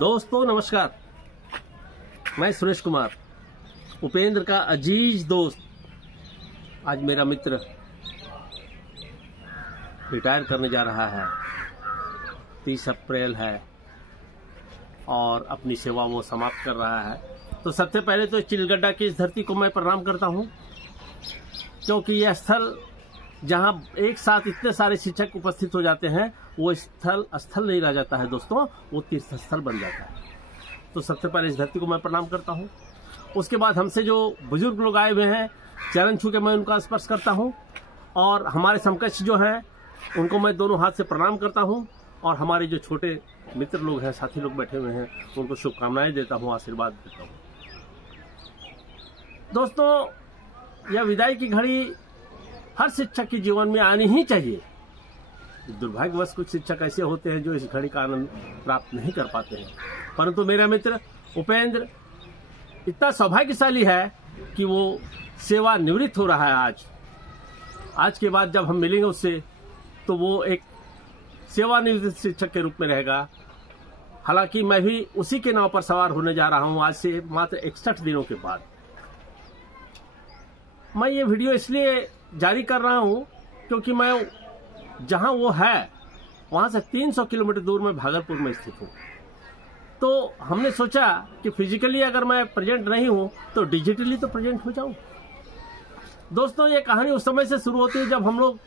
दोस्तों नमस्कार, मैं सुरेश कुमार, उपेंद्र का अजीज दोस्त। आज मेरा मित्र रिटायर करने जा रहा है। 30 अप्रैल है और अपनी सेवा वो समाप्त कर रहा है। तो सबसे पहले तो चिलगड्डा की इस धरती को मैं प्रणाम करता हूँ, क्योंकि यह स्थल जहाँ एक साथ इतने सारे शिक्षक उपस्थित हो जाते हैं, वो स्थल नहीं रह जाता है दोस्तों, वो तीर्थ स्थल बन जाता है। तो सबसे पहले इस धरती को मैं प्रणाम करता हूँ। उसके बाद हमसे जो बुजुर्ग लोग आए हुए हैं, चरण छू के मैं उनका स्पर्श करता हूँ, और हमारे समकक्ष जो हैं उनको मैं दोनों हाथ से प्रणाम करता हूँ, और हमारे जो छोटे मित्र लोग हैं, साथी लोग बैठे हुए हैं, उनको शुभकामनाएं देता हूँ, आशीर्वाद देता हूँ। दोस्तों, यह विदाई की घड़ी हर शिक्षक के जीवन में आनी ही चाहिए। दुर्भाग्यवश कुछ शिक्षक ऐसे होते हैं जो इस घड़ी का आनंद प्राप्त नहीं कर पाते हैं, परंतु मेरा मित्र उपेंद्र इतना सौभाग्यशाली है कि वो सेवा निवृत्त हो रहा है। आज के बाद जब हम मिलेंगे उससे, तो वो एक सेवानिवृत्त शिक्षक के रूप में रहेगा। हालांकि मैं भी उसी के नाव पर सवार होने जा रहा हूं आज से मात्र 61 दिनों के बाद। मैं ये वीडियो इसलिए जारी कर रहा हूं क्योंकि मैं जहां वो है वहां से 300 किलोमीटर दूर में भागलपुर में स्थित हूं। तो हमने सोचा कि फिजिकली अगर मैं प्रेजेंट नहीं हूं तो डिजिटली तो प्रेजेंट हो जाऊं। दोस्तों, ये कहानी उस समय से शुरू होती है जब हम लोग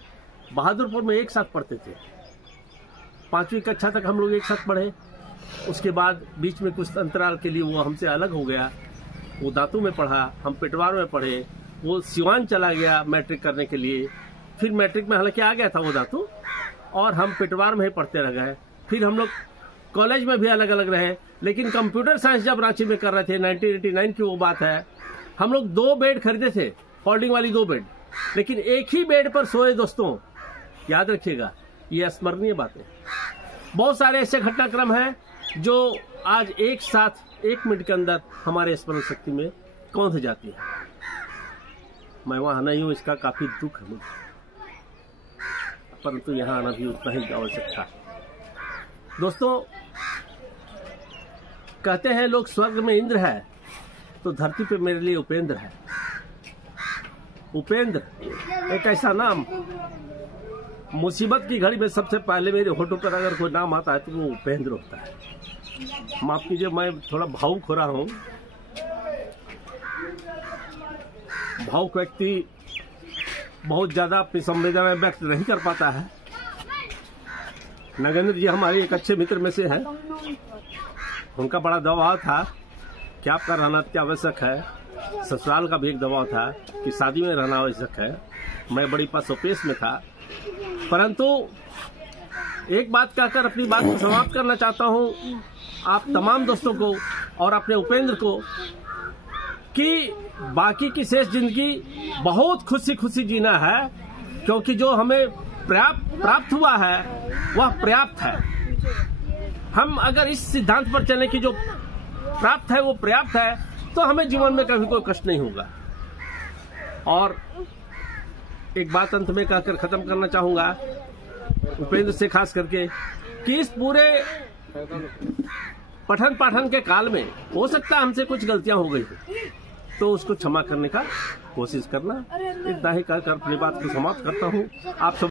बहादुरपुर में एक साथ पढ़ते थे। 5वीं कक्षा तक हम लोग एक साथ पढ़े। उसके बाद बीच में कुछ अंतराल के लिए वो हमसे अलग हो गया। वो दातू में पढ़ा, हम पेटवार में पढ़े। वो सिवान चला गया मैट्रिक करने के लिए। फिर मैट्रिक में हालांकि आ गया था वो दातू, और हम पेटवार में ही पढ़ते रह गए। फिर हम लोग कॉलेज में भी अलग अलग रहे, लेकिन कंप्यूटर साइंस जब रांची में कर रहे थे, 1989 की वो बात है, हम लोग 2 बेड खरीदे थे, फोल्डिंग वाली 2 बेड, लेकिन एक ही बेड पर सोए। दोस्तों याद रखिएगा, ये स्मरणीय बातें। बहुत सारे ऐसे घटनाक्रम हैं जो आज एक साथ 1 मिनट के अंदर हमारे स्मरण शक्ति में कौंध जाती है। मैं वहां नहीं हूं, इसका काफी दुख है मुझे, परंतु यहां आना भी उतना ही आवश्यक था। दोस्तों, कहते हैं लोग स्वर्ग में इंद्र है, तो धरती पे मेरे लिए उपेंद्र है। उपेंद्र एक ऐसा नाम, मुसीबत की घड़ी में सबसे पहले मेरे होठों पर अगर कोई नाम आता है तो वो उपेंद्र होता है। माफ कीजिए, मैं थोड़ा भावुक हो रहा हूं। भावुक व्यक्ति बहुत ज्यादा अपनी संवेदनाएं व्यक्त नहीं कर पाता है। नगेंद्र जी हमारे एक अच्छे मित्र में से हैं। उनका बड़ा दबाव था कि आपका रहना अत्यावश्यक है। ससुराल का भी एक दबाव था कि शादी में रहना आवश्यक है। मैं बड़ी पसोपेश में था, परंतु एक बात कहकर अपनी बात को समाप्त करना चाहता हूं आप तमाम दोस्तों को और अपने उपेंद्र को, कि बाकी की शेष जिंदगी बहुत खुशी खुशी जीना है, क्योंकि जो हमें प्राप्त हुआ है वह पर्याप्त है। हम अगर इस सिद्धांत पर चलें कि जो प्राप्त है वो पर्याप्त है, तो हमें जीवन में कभी कोई कष्ट नहीं होगा। और एक बात अंत में कहकर खत्म करना चाहूंगा उपेंद्र से, खास करके, कि इस पूरे पठन पाठन के काल में हो सकता है हमसे कुछ गलतियां हो गई, तो उसको क्षमा करने का कोशिश करना। इतना ही कहकर अपनी बात को समाप्त करता हूं। आप सब